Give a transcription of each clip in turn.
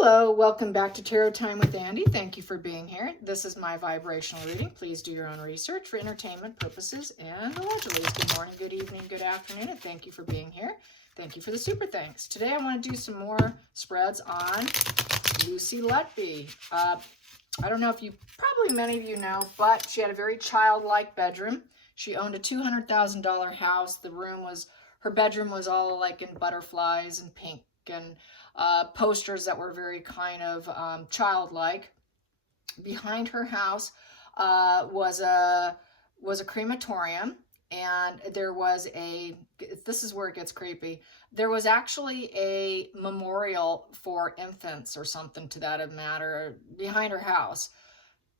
Hello, welcome back to Tarot Time with Andy. Thank you for being here. This is my vibrational reading. Please do your own research for entertainment purposes and allegedly. Good morning, good evening, good afternoon, and thank you for being here. Thank you for the super thanks. Today I want to do some more spreads on Lucy Letby. I don't know if probably many of you know, but she had a very childlike bedroom. She owned a $200,000 house. Her bedroom was all like in butterflies and pink and posters that were very kind of childlike. Behind her house was a crematorium, and there was this is where it gets creepy. There was actually a memorial for infants or something to that matter behind her house,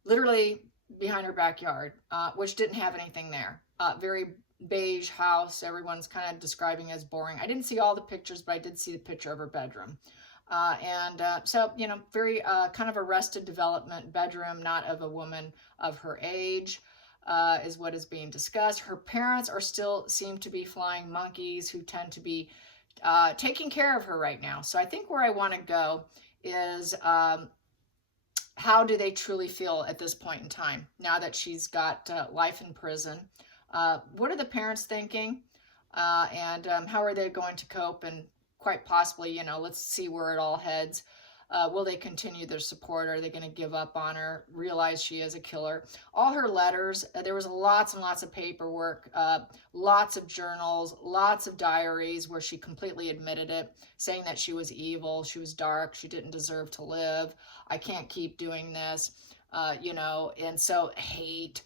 literally behind her backyard, which didn't have anything there. Very beige house. Everyone's kind of describing as boring. I didn't see all the pictures, but I did see the picture of her bedroom. So, very kind of arrested development bedroom, not of a woman of her age, is what is being discussed. Her parents still seem to be flying monkeys who tend to be taking care of her right now. So I think where I want to go is how do they truly feel at this point in time, now that she's got life in prison? What are the parents thinking? And how are they going to cope? And quite possibly, let's see where it all heads. Will they continue their support? Are they going to give up on her, realize she is a killer? All her letters, there was lots and lots of paperwork, lots of journals, lots of diaries where she completely admitted it, saying that she was evil, she was dark, she didn't deserve to live, I can't keep doing this, and so hate.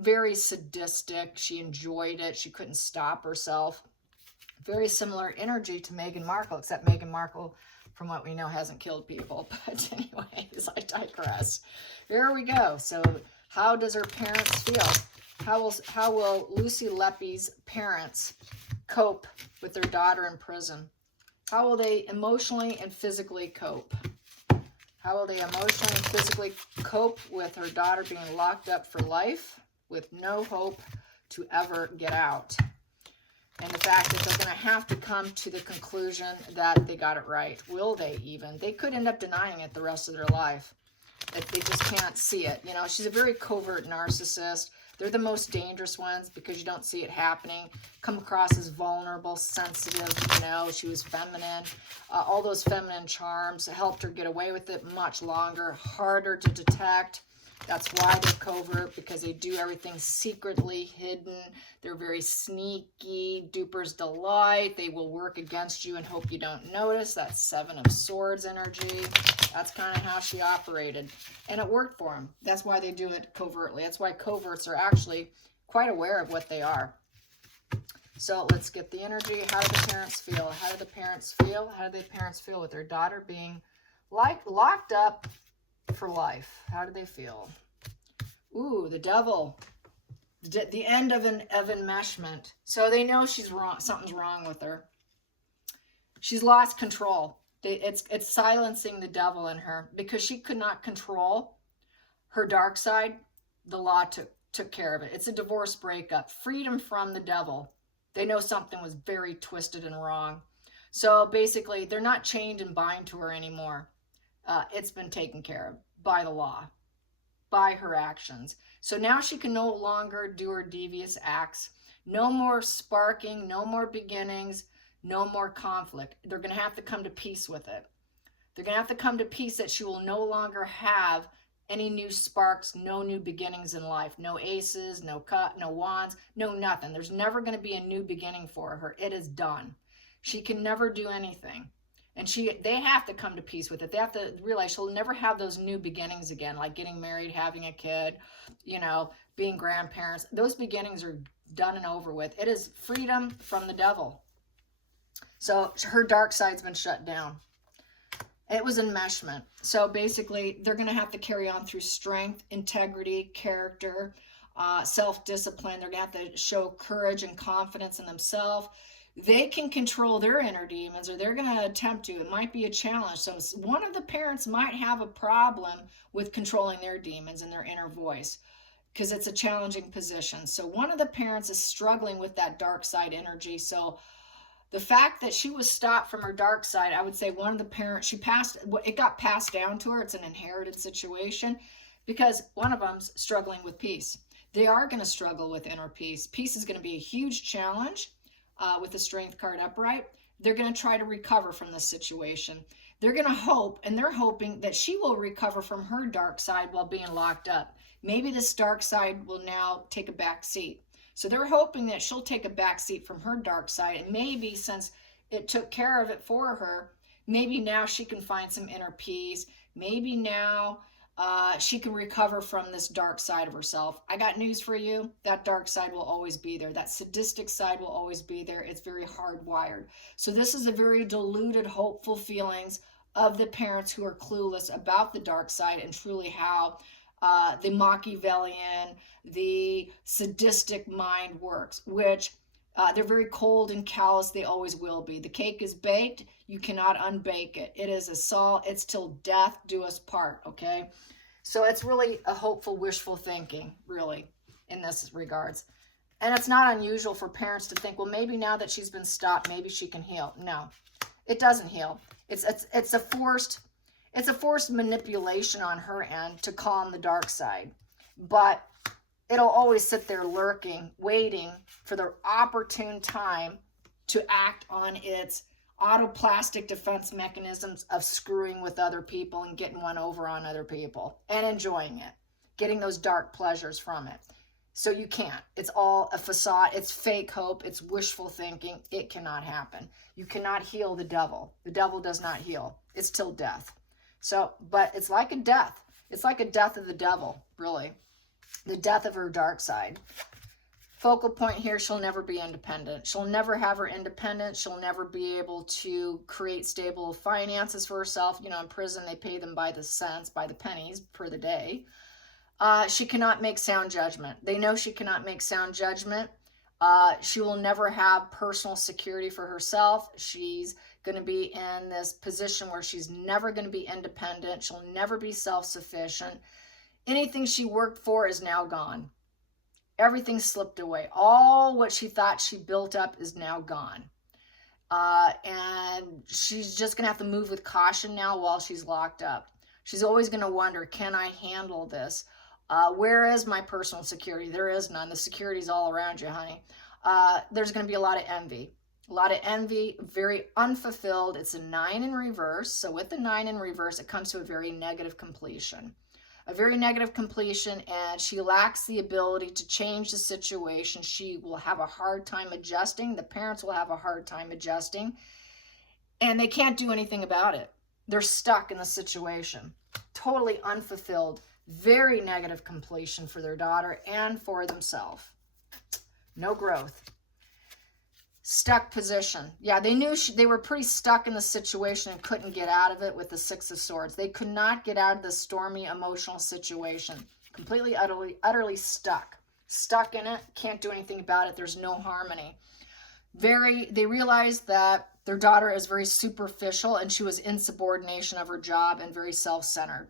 Very sadistic. She enjoyed it. She couldn't stop herself. Very similar energy to Meghan Markle, except Meghan Markle, from what we know, hasn't killed people. But anyways, I digress. Here we go. So how does her parents feel? How will Lucy Letby's parents cope with their daughter in prison? How will they emotionally and physically cope? How will they emotionally and physically cope with her daughter being locked up for life with no hope to ever get out? And the fact that they're going to have to come to the conclusion that they got it right. Will they even? They could end up denying it the rest of their life. If they just can't see it. She's a very covert narcissist. They're the most dangerous ones because you don't see it happening. Come across as vulnerable, sensitive, she was feminine. All those feminine charms helped her get away with it much longer, harder to detect. That's why they're covert, because they do everything secretly, hidden. They're very sneaky, duper's delight. They will work against you and hope you don't notice. That's Seven of Swords energy. That's kind of how she operated. And it worked for them. That's why they do it covertly. That's why coverts are actually quite aware of what they are. So let's get the energy. How do the parents feel? How do the parents feel? How do the parents feel with their daughter being locked up for life? How do they feel? Ooh, the Devil. The end of enmeshment. So they know she's wrong. Something's wrong with her. She's lost control. It's silencing the devil in her because she could not control her dark side. The law took care of it. It's a divorce breakup. Freedom from the devil. They know something was very twisted and wrong. So basically, they're not chained and bind to her anymore. It's been taken care of by the law, by her actions. So now she can no longer do her devious acts. No more sparking, no more beginnings, no more conflict. They're going to have to come to peace with it. They're going to have to come to peace that she will no longer have any new sparks, no new beginnings in life. No aces, no wands, no nothing. There's never going to be a new beginning for her. It is done. She can never do anything. And they have to come to peace with it. They have to realize she'll never have those new beginnings again, like getting married, having a kid, being grandparents. Those beginnings are done and over with. It is freedom from the devil. So her dark side's been shut down. It was enmeshment. So basically, they're going to have to carry on through strength, integrity, character, self-discipline. They're going to have to show courage and confidence in themselves. They can control their inner demons, or they're going to attempt to. It might be a challenge. So one of the parents might have a problem with controlling their demons and their inner voice because it's a challenging position. So one of the parents is struggling with that dark side energy. So The fact that she was stopped from her dark side, I would say one of the parents, it got passed down to her. It's an inherited situation because one of them's struggling with peace. They are going to struggle with inner peace. Peace is going to be a huge challenge with the Strength card upright. They're going to try to recover from this situation. They're going to hope, and they're hoping that she will recover from her dark side while being locked up. Maybe this dark side will now take a back seat. So they're hoping that she'll take a back seat from her dark side, and maybe since it took care of it for her, maybe now she can find some inner peace. Maybe now she can recover from this dark side of herself. I got news for you. That dark side will always be there. That sadistic side will always be there. It's very hardwired. So this is a very diluted, hopeful feelings of the parents who are clueless about the dark side and truly how the Machiavellian, the sadistic mind works, which they're very cold and callous. They always will be. The cake is baked. You cannot unbake it. It is a salt. It's till death do us part, okay? So it's really a hopeful, wishful thinking, really, in this regards. And it's not unusual for parents to think, well, maybe now that she's been stopped, maybe she can heal. No, it doesn't heal. It's a forced manipulation on her end to calm the dark side. But it'll always sit there lurking, waiting for the opportune time to act on its autoplastic defense mechanisms of screwing with other people and getting one over on other people and enjoying it, getting those dark pleasures from it. So you can't. It's all a facade. It's fake hope. It's wishful thinking. It cannot happen. You cannot heal the devil. The devil does not heal. It's till death. So, but it's like a death. It's like a death of the devil, really. The death of her dark side. Focal point here, she'll never be independent. She'll never have her independence. She'll never be able to create stable finances for herself. You know, in prison, they pay them by the cents, by the pennies per the day. She cannot make sound judgment. They know she cannot make sound judgment. She will never have personal security for herself. She's going to be in this position where she's never going to be independent. She'll never be self-sufficient. Anything she worked for is now gone. Everything slipped away. All what she thought she built up is now gone. And she's just going to have to move with caution now while she's locked up. She's always going to wonder, can I handle this? Where is my personal security? There is none. The security's all around you, honey. There's going to be a lot of envy. A lot of envy, very unfulfilled. It's a 9 in reverse. So with the 9 in reverse, it comes to a very negative completion. A very negative completion, and she lacks the ability to change the situation. She will have a hard time adjusting. The parents will have a hard time adjusting, and they can't do anything about it. They're stuck in the situation. Totally unfulfilled. Very negative completion for their daughter and for themselves. No growth. Stuck position. Yeah, they knew they were pretty stuck in the situation and couldn't get out of it with the 6 of Swords. They could not get out of the stormy emotional situation. Completely, utterly stuck. Stuck in it. Can't do anything about it. There's no harmony. They realized that their daughter is very superficial and she was in subordination of her job and very self-centered.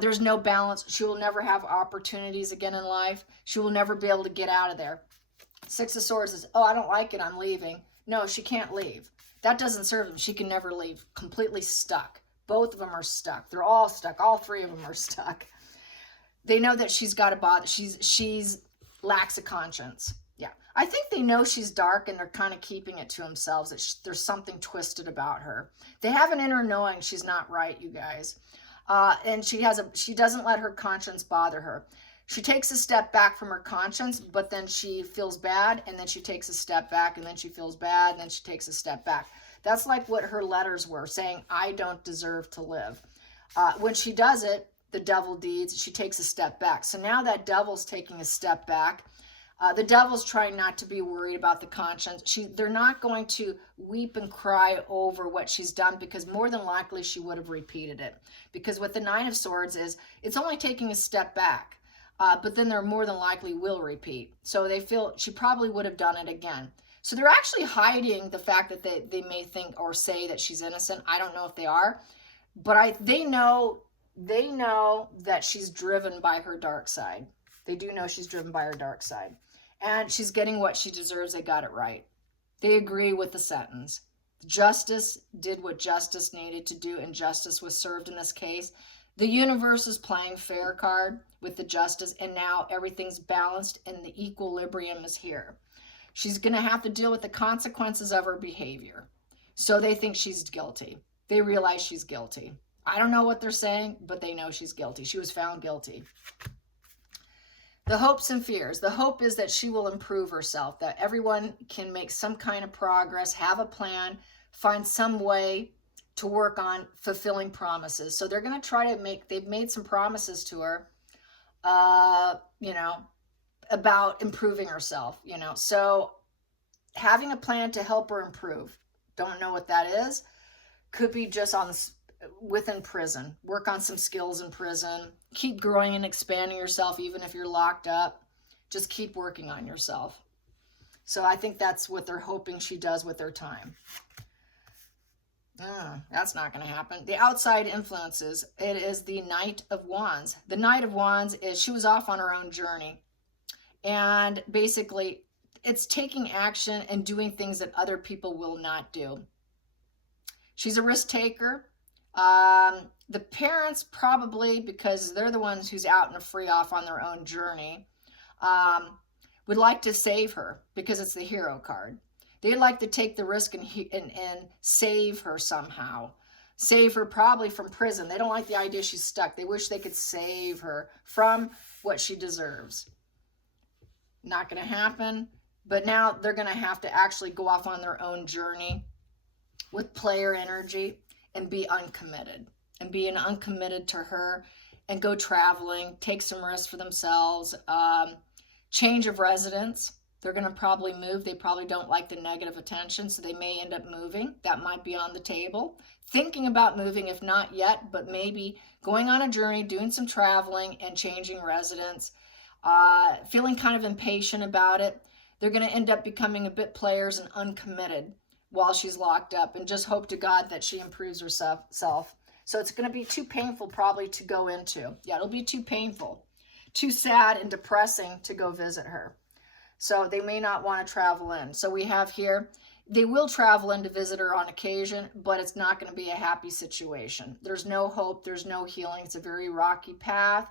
There's no balance. She will never have opportunities again in life. She will never be able to get out of there. 6 of Swords is, oh, I don't like it, I'm leaving. No, she can't leave. That doesn't serve them. She can never leave. Completely stuck. Both of them are stuck. They're all stuck. All 3 of them are stuck. They know that she's got to bother. She's lacks a conscience. Yeah. I think they know she's dark and they're kind of keeping it to themselves. That there's something twisted about her. They have an inner knowing she's not right, you guys. And she doesn't let her conscience bother her. She takes a step back from her conscience, but then she feels bad, and then she takes a step back, and then she feels bad, and then she takes a step back. That's like what her letters were, saying, I don't deserve to live. When she does it, the devil deeds, she takes a step back. So now that devil's taking a step back. The devil's trying not to be worried about the conscience. They're not going to weep and cry over what she's done, because more than likely she would have repeated it. Because what the 9 of Swords is, it's only taking a step back. But then they're more than likely will repeat. So they feel she probably would have done it again. So they're actually hiding the fact that they may think or say that she's innocent. I don't know if they are, but they know that she's driven by her dark side. They do know she's driven by her dark side. And she's getting what she deserves. They got it right. They agree with the sentence. Justice did what justice needed to do, and justice was served in this case. The universe is playing fair card with the justice, and now everything's balanced and the equilibrium is here. She's going to have to deal with the consequences of her behavior. So they think she's guilty. They realize she's guilty. I don't know what they're saying, but they know she's guilty. She was found guilty. The hopes and fears. The hope is that she will improve herself, that everyone can make some kind of progress, have a plan, find some way to work on fulfilling promises. So they're going to try to they've made some promises to her, about improving herself, So having a plan to help her improve. Don't know what that is. Could be just within prison. Work on some skills in prison. Keep growing and expanding yourself even if you're locked up. Just keep working on yourself. So I think that's what they're hoping she does with her time. That's not going to happen. The outside influences. It is the Knight of Wands. The Knight of Wands is she was off on her own journey. And basically, it's taking action and doing things that other people will not do. She's a risk taker. The parents probably, because they're the ones who's out and free off on their own journey, would like to save her because it's the hero card. They'd like to take the risk and save her somehow. Save her probably from prison. They don't like the idea she's stuck. They wish they could save her from what she deserves. Not going to happen. But now they're going to have to actually go off on their own journey with player energy and be uncommitted. And being uncommitted to her and go traveling, take some risks for themselves. Change of residence. They're going to probably move. They probably don't like the negative attention, so they may end up moving. That might be on the table. Thinking about moving, if not yet, but maybe going on a journey, doing some traveling and changing residence. Feeling kind of impatient about it. They're going to end up becoming a bit players and uncommitted while she's locked up, and just hope to God that she improves herself. So it's going to be too painful probably to go into. Yeah, it'll be too painful, too sad and depressing to go visit her. So they may not want to travel in. So we have here, they will travel in to visit her on occasion, but it's not going to be a happy situation. There's no hope. There's no healing. It's a very rocky path.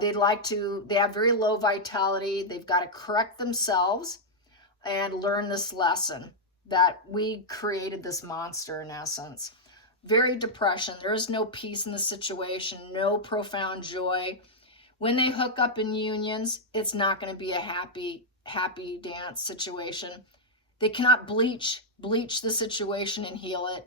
They have very low vitality. They've got to correct themselves and learn this lesson that we created this monster in essence. Very depression. There is no peace in the situation, no profound joy. When they hook up in unions, it's not going to be a happy dance situation. They cannot bleach the situation and heal it.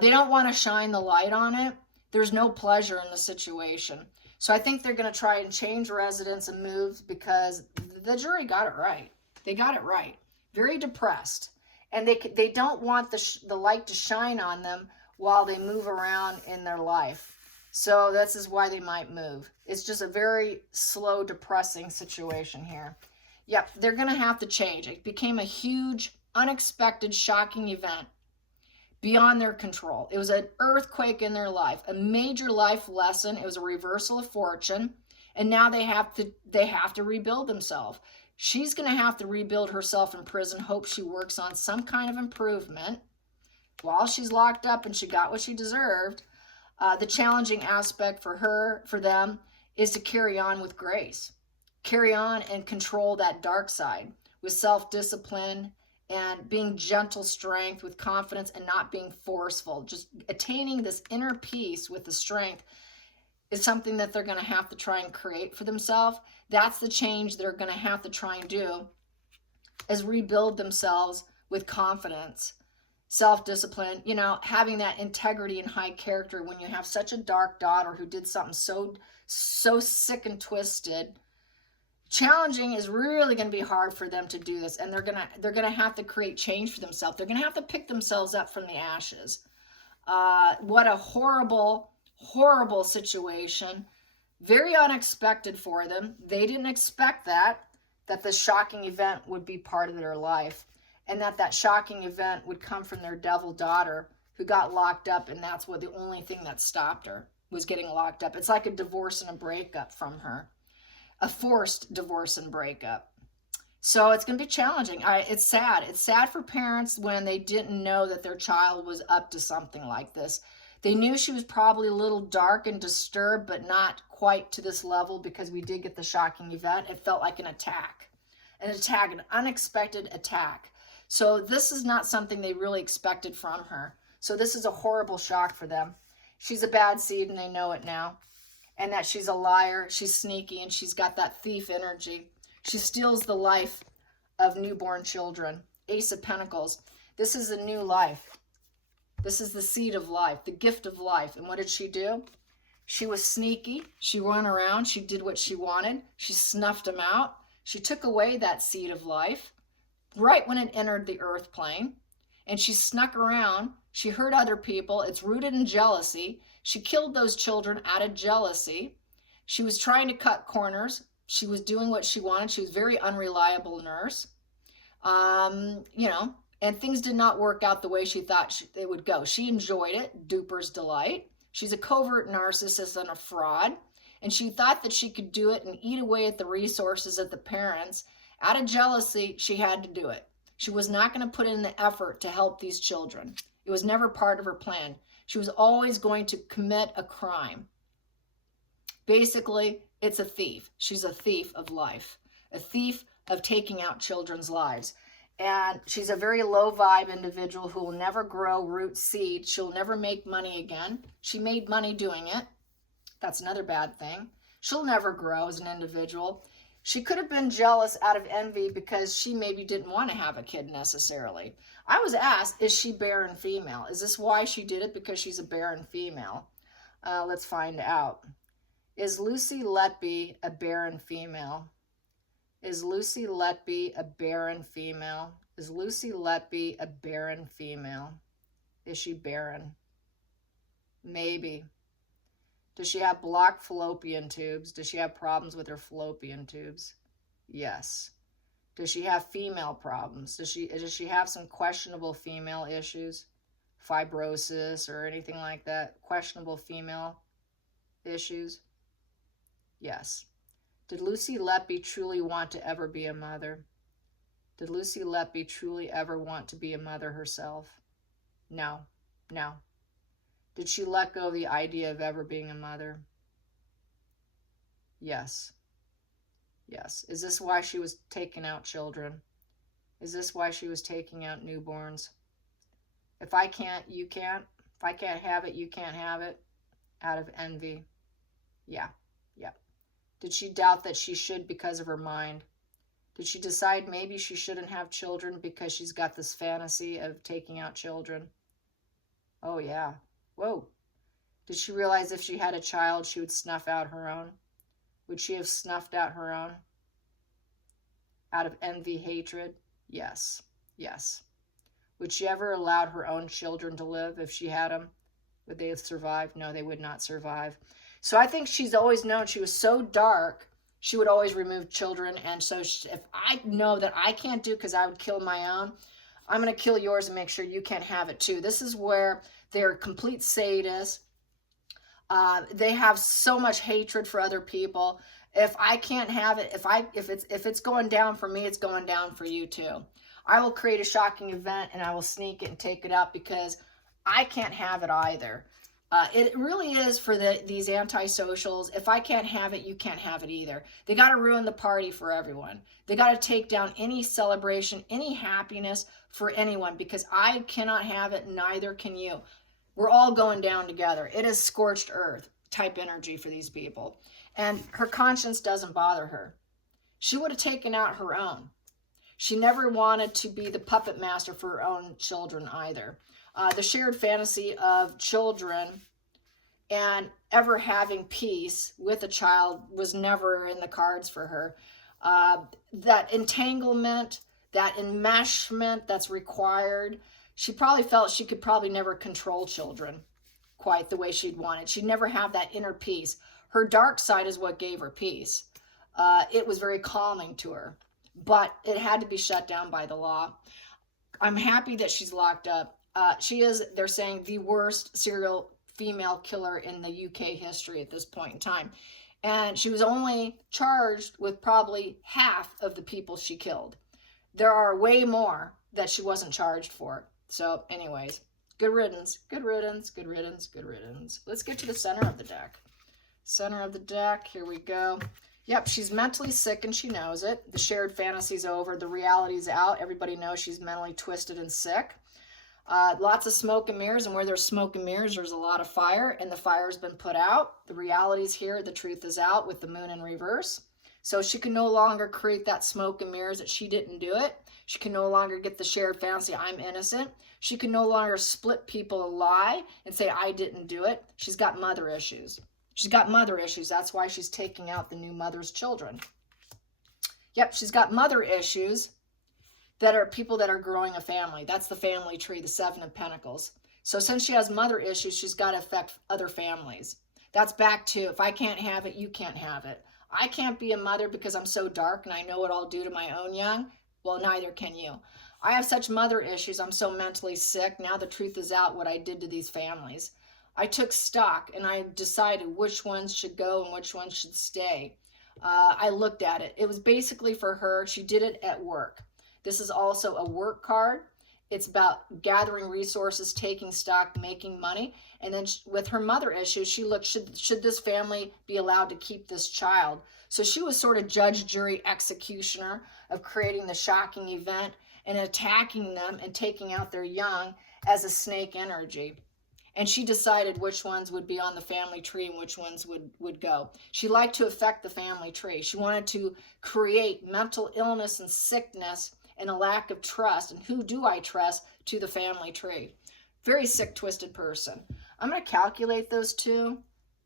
They don't want to shine the light on it. There's no pleasure in the situation. So I think they're going to try and change residence and move because the jury got it right. They got it right. Very depressed. And they don't want the light to shine on them while they move around in their life. So this is why they might move. It's just a very slow, depressing situation here. Yep, they're going to have to change. It became a huge, unexpected, shocking event beyond their control. It was an earthquake in their life, a major life lesson. It was a reversal of fortune. And now they have to rebuild themselves. She's going to have to rebuild herself in prison, hope she works on some kind of improvement while she's locked up and she got what she deserved. The challenging aspect for them, is to carry on with grace. Carry on and control that dark side with self-discipline and being gentle strength with confidence and not being forceful. Just attaining this inner peace with the strength is something that they're going to have to try and create for themselves. That's the change they're going to have to try and do, is rebuild themselves with confidence. Self-discipline, having that integrity and high character when you have such a dark daughter who did something so sick and twisted. Challenging is really going to be hard for them to do this, and they're going to have to create change for themselves. They're going to have to pick themselves up from the ashes. What a horrible, horrible situation. Very unexpected for them. They didn't expect that this shocking event would be part of their life. And that shocking event would come from their devil daughter who got locked up, and that's the only thing that stopped her was getting locked up. It's like a divorce and a breakup from her. A forced divorce and breakup. So it's going to be challenging. It's sad. It's sad for parents when they didn't know that their child was up to something like this. They knew she was probably a little dark and disturbed, but not quite to this level, because we did get the shocking event. It felt like an attack, an unexpected attack. So this is not something they really expected from her. So this is a horrible shock for them. She's a bad seed and they know it now. And that she's a liar, she's sneaky, and she's got that thief energy. She steals the life of newborn children. Ace of Pentacles. This is a new life. This is the seed of life, the gift of life. And what did she do? She was sneaky. She went around. She did what she wanted. She snuffed them out. She took away that seed of life right when it entered the earth plane. And she snuck around. She hurt other people. It's rooted in jealousy. She killed those children out of jealousy. She was trying to cut corners. She was doing what she wanted. She was a very unreliable nurse. And things did not work out the way she thought they would go. She enjoyed it. Duper's delight. She's a covert narcissist and a fraud. And she thought that she could do it and eat away at the resources of the parents. Out of jealousy, she had to do it. She was not going to put in the effort to help these children. It was never part of her plan. She was always going to commit a crime. Basically, it's a thief. She's a thief of life, a thief of taking out children's lives. And she's a very low vibe individual who will never grow root seed. She'll never make money again. She made money doing it. That's another bad thing. She'll never grow as an individual. She could have been jealous out of envy because she maybe didn't want to have a kid necessarily. I was asked, is she barren female? Is this why she did it? Because she's a barren female? Let's find out. Is Lucy Letby a barren female? Is Lucy Letby a barren female? Is Lucy Letby a barren female? Is she barren? Maybe. Does she have blocked fallopian tubes? Does she have problems with her fallopian tubes? Yes. Does she have female problems? Does she have some questionable female issues? Fibrosis or anything like that? Questionable female issues? Yes. Did Lucy Letby truly want to ever be a mother? Did Lucy Letby truly ever want to be a mother herself? No. No. Did she let go of the idea of ever being a mother? Yes. Yes. Is this why she was taking out children? Is this why she was taking out newborns? If I can't, you can't. If I can't have it, you can't have it. Out of envy. Yeah. Yeah. Did she doubt that she should because of her mind? Did she decide maybe she shouldn't have children because she's got this fantasy of taking out children? Oh, yeah. Whoa. Did she realize if she had a child, she would snuff out her own? Would she have snuffed out her own? Out of envy, hatred? Yes. Yes. Would she ever allowed her own children to live if she had them? Would they have survived? No, they would not survive. So I think she's always known she was so dark, she would always remove children. And so if I know that I can't do because I would kill my own, I'm going to kill yours and make sure you can't have it too. This is where they're complete sadists. They have so much hatred for other people. If I can't have it, if it's going down for me, it's going down for you too. I will create a shocking event and I will sneak it and take it out because I can't have it either. It really is for these antisocials. If I can't have it, you can't have it either. They got to ruin the party for everyone. They got to take down any celebration, any happiness for anyone because I cannot have it, neither can you. We're all going down together. It is scorched earth type energy for these people. And her conscience doesn't bother her. She would have taken out her own. She never wanted to be the puppet master for her own children either. The shared fantasy of children and ever having peace with a child was never in the cards for her. That entanglement, that enmeshment that's required, she probably felt she could probably never control children quite the way she'd wanted. She'd never have that inner peace. Her dark side is what gave her peace. It was very calming to her, but it had to be shut down by the law. I'm happy that she's locked up. She is, they're saying, the worst serial female killer in the UK history at this point in time. And she was only charged with probably half of the people she killed. There are way more that she wasn't charged for. So anyways, good riddance, good riddance, good riddance, good riddance. Let's get to the center of the deck. Center of the deck, here we go. Yep, she's mentally sick and she knows it. The shared fantasy's over, the reality's out. Everybody knows she's mentally twisted and sick. Lots of smoke and mirrors, and where there's smoke and mirrors, there's a lot of fire, and the fire's been put out. The reality's here, the truth is out with the moon in reverse. So she can no longer create that smoke and mirrors that she didn't do it. She can no longer get the shared fantasy, I'm innocent. She can no longer split people a lie and say, I didn't do it. She's got mother issues. She's got mother issues. That's why she's taking out the new mother's children. Yep, she's got mother issues that are people that are growing a family. That's the family tree, the Seven of Pentacles. So since she has mother issues, she's got to affect other families. That's back to, if I can't have it, you can't have it. I can't be a mother because I'm so dark and I know what I'll do to my own young. Well, neither can you. I have such mother issues. I'm so mentally sick. Now the truth is out what I did to these families. I took stock and I decided which ones should go and which ones should stay. I looked at it. It was basically for her. She did it at work. This is also a work card. It's about gathering resources, taking stock, making money. And then with her mother issues, she looked, should this family be allowed to keep this child? So she was sort of judge, jury, executioner of creating the shocking event and attacking them and taking out their young as a snake energy. And she decided which ones would be on the family tree and which ones would go. She liked to affect the family tree. She wanted to create mental illness and sickness and a lack of trust. And who do I trust to the family tree? Very sick, twisted person. I'm going to calculate those two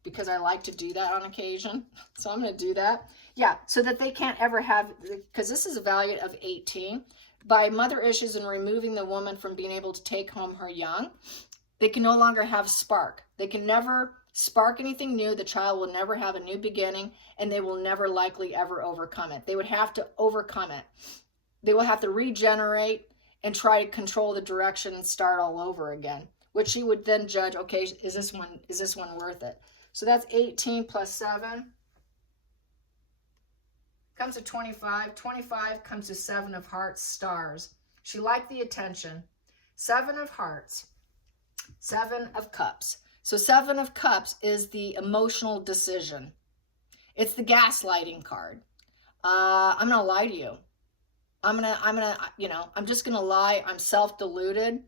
because I like to do that on occasion. So I'm going to do that. Yeah, so that they can't ever have, because this is a value of 18. By mother issues and removing the woman from being able to take home her young, they can no longer have spark. They can never spark anything new. The child will never have a new beginning, and they will never likely ever overcome it. They would have to overcome it. They will have to regenerate and try to control the direction and start all over again, which she would then judge, okay, is this one worth it? So that's 18 plus 7 comes to 25. 25 comes to 7 of hearts, stars. She liked the attention. 7 of hearts. 7 of cups. So 7 of cups is the emotional decision. It's the gaslighting card. I'm going to lie to you. I'm just going to lie. I'm self-deluded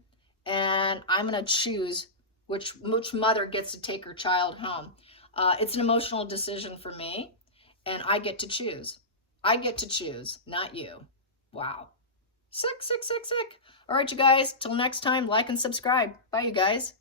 and I'm going to choose which mother gets to take her child home. It's an emotional decision for me and I get to choose. I get to choose, not you. Wow. Sick. All right, you guys, till next time, like and subscribe. Bye, you guys.